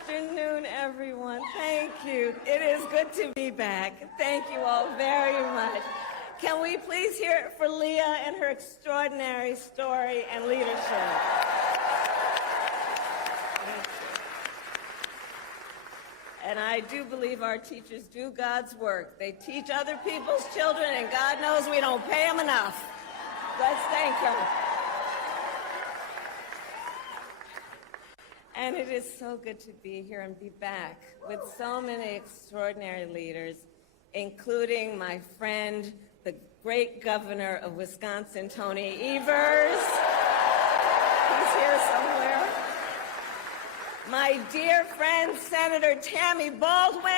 afternoon, everyone. Thank you. It is good to be back. Thank you all very much. Can we please hear it for Leah and her extraordinary story and leadership? And I do believe our teachers do God's work. They teach other people's children, and God knows we don't pay them enough. Let's thank her. And it is so good to be here and be back with so many extraordinary leaders, including my friend, the great governor of Wisconsin, Tony Evers. He's here somewhere. My dear friend, Senator Tammy Baldwin.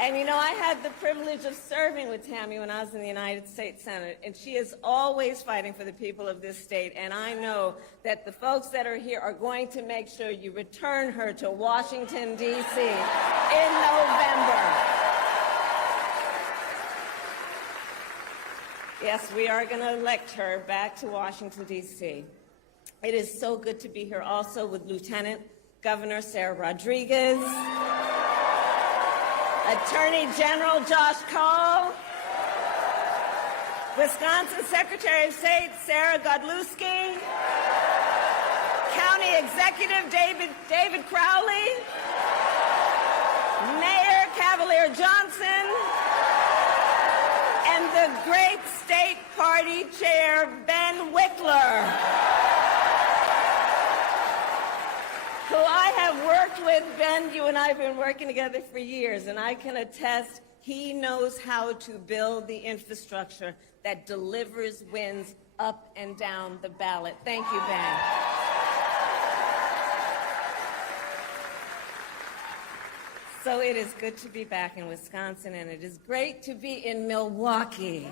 And you know, I had the privilege of serving with Tammy when I was in the United States Senate, and she is always fighting for the people of this state, and I know that the folks that are here are going to make sure you return her to Washington, D.C. in November. Yes, we are going to elect her back to Washington, D.C. It is so good to be here also with Lieutenant Governor Sarah Rodriguez, Attorney General Josh Cole, Wisconsin Secretary of State Sarah Godlewski, County Executive David Crowley, Mayor Cavalier Johnson, and the great State Party Chair Ben Wickler, who I have worked with. Ben, you and I have been working together for years, and I can attest he knows how to build the infrastructure that delivers wins up and down the ballot. Thank you, Ben. So it is good to be back in Wisconsin, and it is great to be in Milwaukee.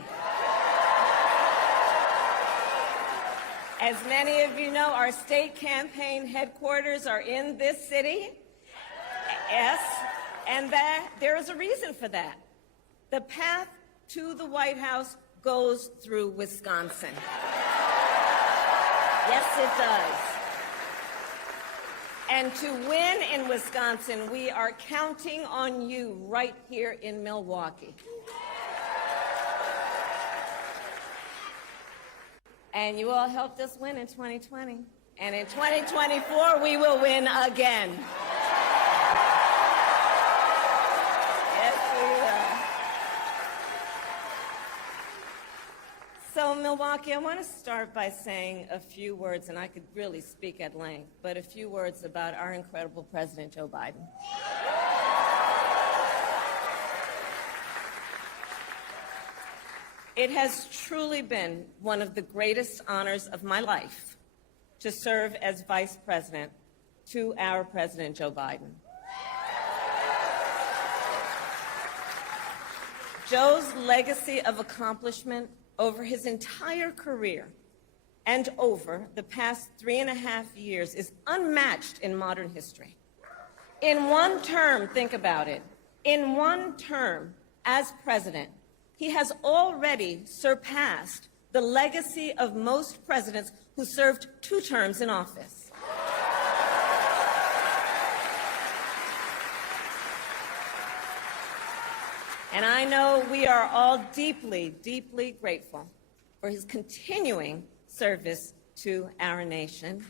As many of you know, our state campaign headquarters are in this city. Yes, and there is a reason for that. The path to the White House goes through Wisconsin. Yes, it does. And to win in Wisconsin, we are counting on you right here in Milwaukee. And you all helped us win in 2020. And in 2024, we will win again. Yes, we will. So, Milwaukee, I want to start by saying a few words, and I could really speak at length, but a few words about our incredible President, Joe Biden. It has truly been one of the greatest honors of my life to serve as Vice President to our President, Joe Biden. Joe's legacy of accomplishment over his entire career and over the past 3.5 years is unmatched in modern history. In one term, think about it, in one term as president, he has already surpassed the legacy of most presidents who served 2 terms in office. And I know we are all deeply, deeply grateful for his continuing service to our nation.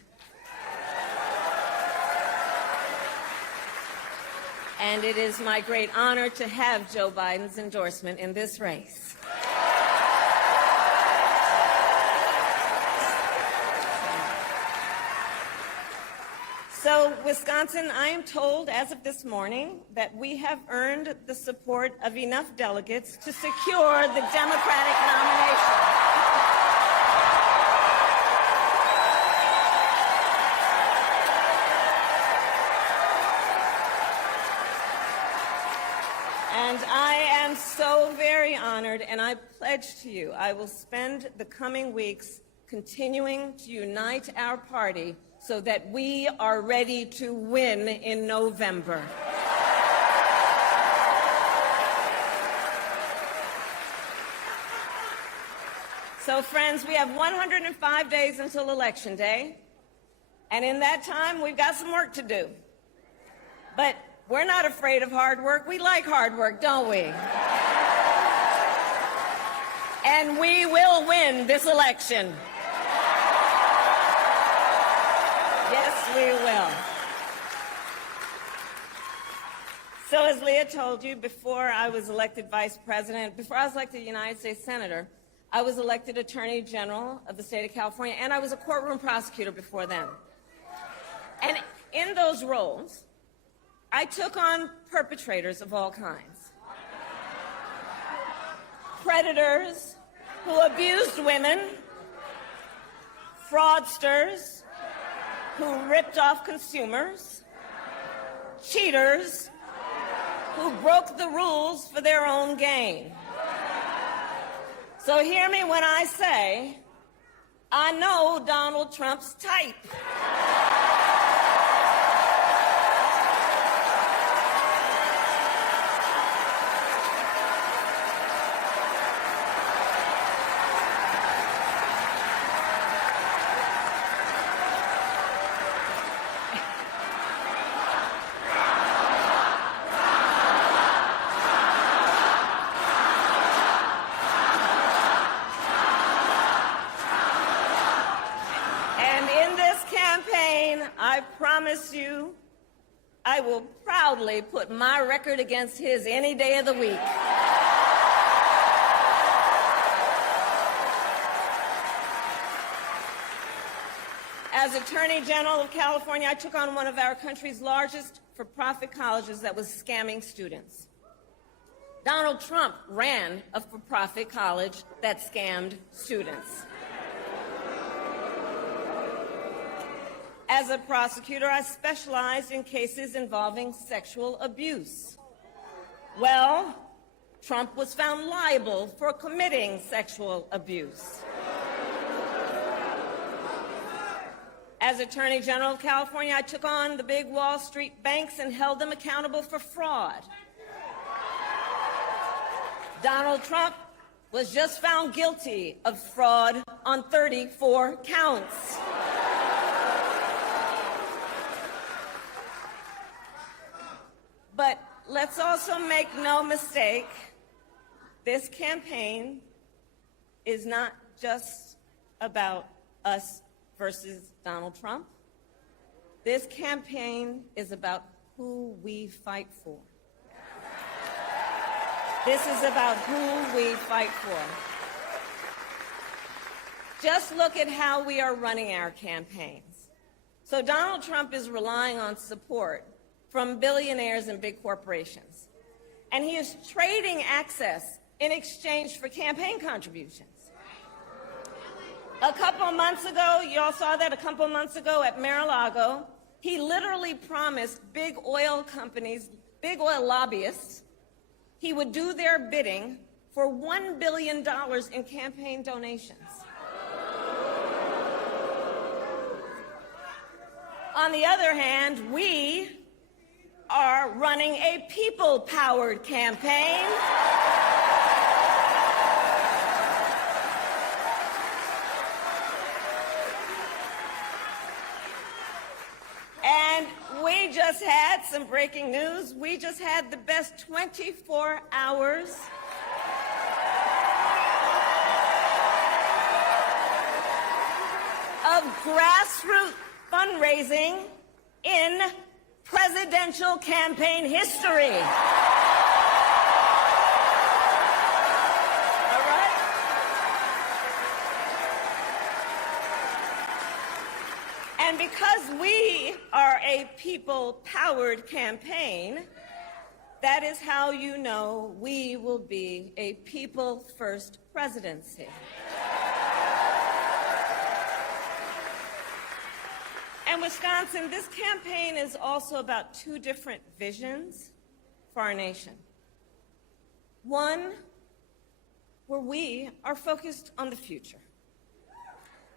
And it is my great honor to have Joe Biden's endorsement in this race. So, Wisconsin, I am told as of this morning that we have earned the support of enough delegates to secure the Democratic nomination. And I am so very honored, and I pledge to you I will spend the coming weeks continuing to unite our party so that we are ready to win in November. So, friends, we have 105 days until Election Day. And in that time, we've got some work to do. But we're not afraid of hard work. We like hard work, don't we? And we will win this election. Yes, we will. So as Leah told you, before I was elected vice president, before I was elected United States Senator, I was elected Attorney General of the state of California, and I was a courtroom prosecutor before then. And in those roles, I took on perpetrators of all kinds. Predators who abused women, fraudsters who ripped off consumers, cheaters who broke the rules for their own gain. So hear me when I say, I know Donald Trump's type. I promise you, I will proudly put my record against his any day of the week. As Attorney General of California, I took on one of our country's largest for-profit colleges that was scamming students. Donald Trump ran a for-profit college that scammed students. As a prosecutor, I specialized in cases involving sexual abuse. Well, Trump was found liable for committing sexual abuse. As Attorney General of California, I took on the big Wall Street banks and held them accountable for fraud. Donald Trump was just found guilty of fraud on 34 counts. But let's also make no mistake, this campaign is not just about us versus Donald Trump. This campaign is about who we fight for. This is about who we fight for. Just look at how we are running our campaigns. So Donald Trump is relying on support from billionaires and big corporations. And he is trading access in exchange for campaign contributions. A couple of months ago, you all saw that a couple of months ago at Mar-a-Lago, he literally promised big oil companies, big oil lobbyists, he would do their bidding for $1 billion in campaign donations. On the other hand, we are running a people-powered campaign. And we just had some breaking news. We just had the best 24 hours of grassroots fundraising in presidential campaign history. All right? And because we are a people-powered campaign, that is how you know we will be a people-first presidency. And Wisconsin, this campaign is also about two different visions for our nation. One, where we are focused on the future.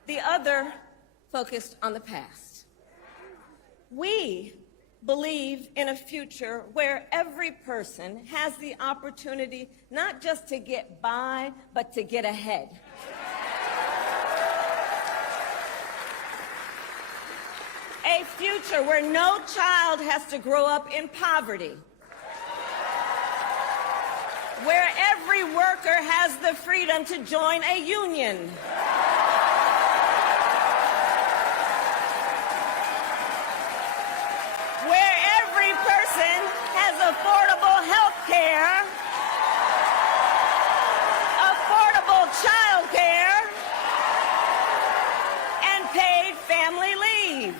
The other, focused on the past. We believe in a future where every person has the opportunity not just to get by, but to get ahead. future where no child has to grow up in poverty, where every worker has the freedom to join a union, where every person has affordable health care, affordable child care, and paid family leave.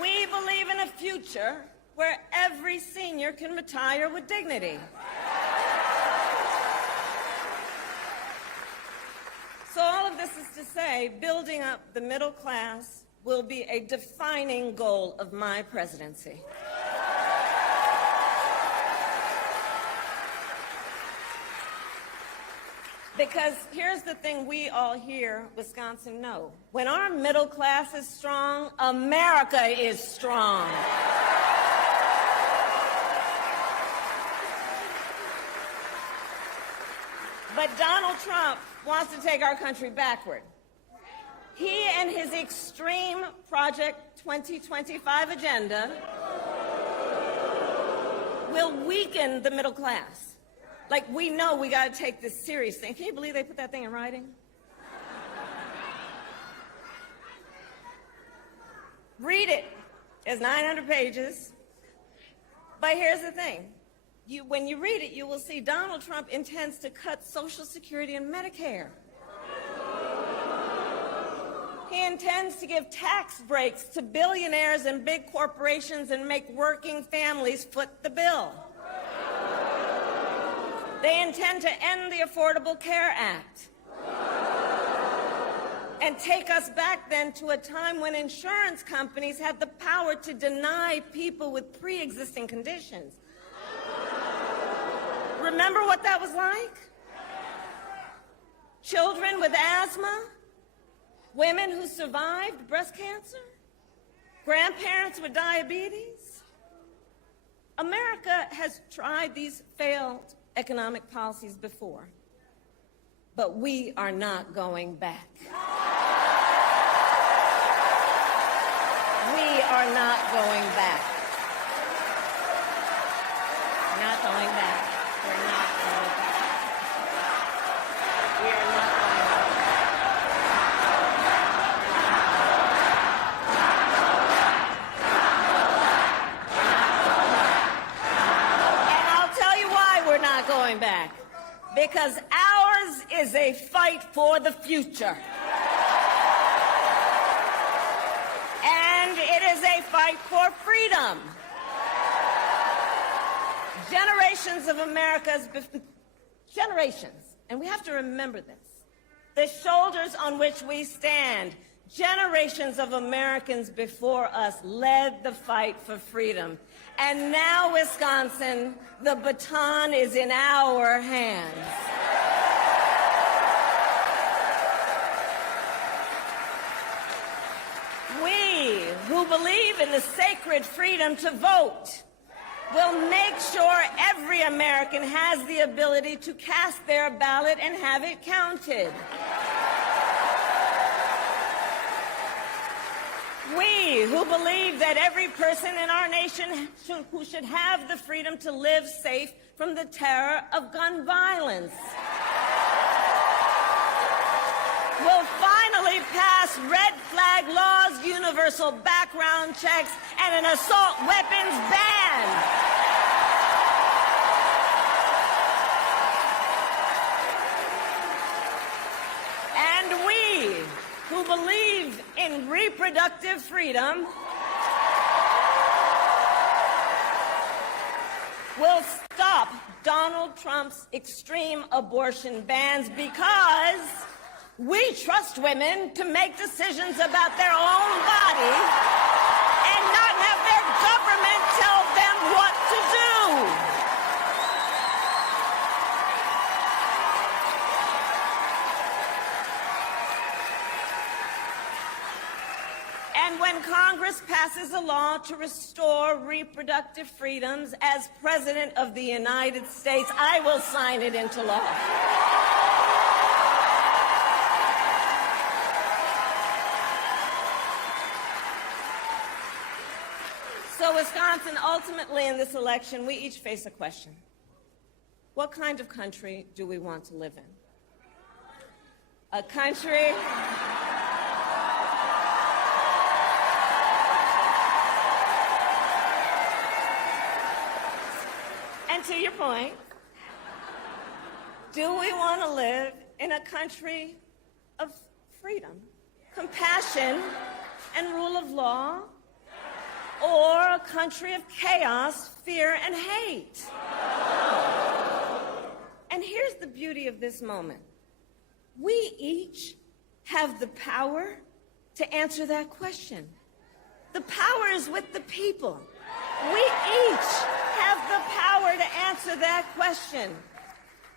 We believe in a future where every senior can retire with dignity. So all of this is to say, building up the middle class will be a defining goal of my presidency. Because here's the thing we all here, Wisconsin, know. When our middle class is strong, America is strong. But Donald Trump wants to take our country backward. He and his extreme Project 2025 agenda will weaken the middle class. Like, we know we got to take this seriously. Can you believe they put that thing in writing? Read it. It's 900 pages. But here's the thing. When you read it, you will see Donald Trump intends to cut Social Security and Medicare. He intends to give tax breaks to billionaires and big corporations and make working families foot the bill. They intend to end the Affordable Care Act and take us back then to a time when insurance companies had the power to deny people with pre-existing conditions. Remember what that was like? Children with asthma, women who survived breast cancer, grandparents with diabetes. America has tried these failed economic policies before, but we are not going back. We are not going back. Not going back. We're not going back. We are not going back. And I'll tell you why we're not going back. Because ours is a fight for the future. And it is a fight for freedom. Generations of America's, generations, and we have to remember this, the shoulders on which we stand, generations of Americans before us led the fight for freedom. And now, Wisconsin, the baton is in our hands. We, who believe in the sacred freedom to vote, will make sure every American has the ability to cast their ballot and have it counted. We, who believe that every person in our nation who should have the freedom to live safe from the terror of gun violence, will finally pass red flag laws, universal background checks, and an assault weapons ban. And we, who believe in reproductive freedom, will stop Donald Trump's extreme abortion bans because we trust women to make decisions about their own body and not have their government tell them what to do. And when Congress passes a law to restore reproductive freedoms, as President of the United States, I will sign it into law. So, Wisconsin, ultimately in this election, we each face a question. What kind of country do we want to live in? A country... And to your point, do we want to live in a country of freedom, compassion, and rule of law, or a country of chaos, fear, and hate? And here's the beauty of this moment. We each have the power to answer that question. The power is with the people. We each have the power to answer that question.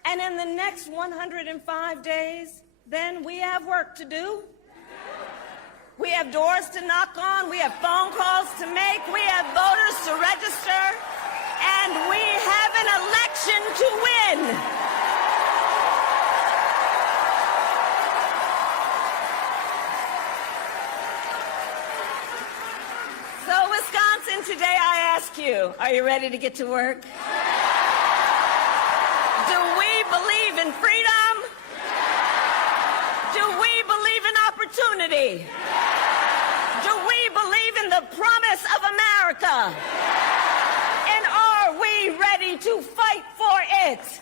And in the next 105 days, then we have work to do. We have doors to knock on. We have phone calls to make. We have voters to register. And we have an election to win. So, Wisconsin, today I ask you, are you ready to get to work? Do we believe in freedom? Do we believe in opportunity? Do we believe in the promise of America? And are we ready to fight for it?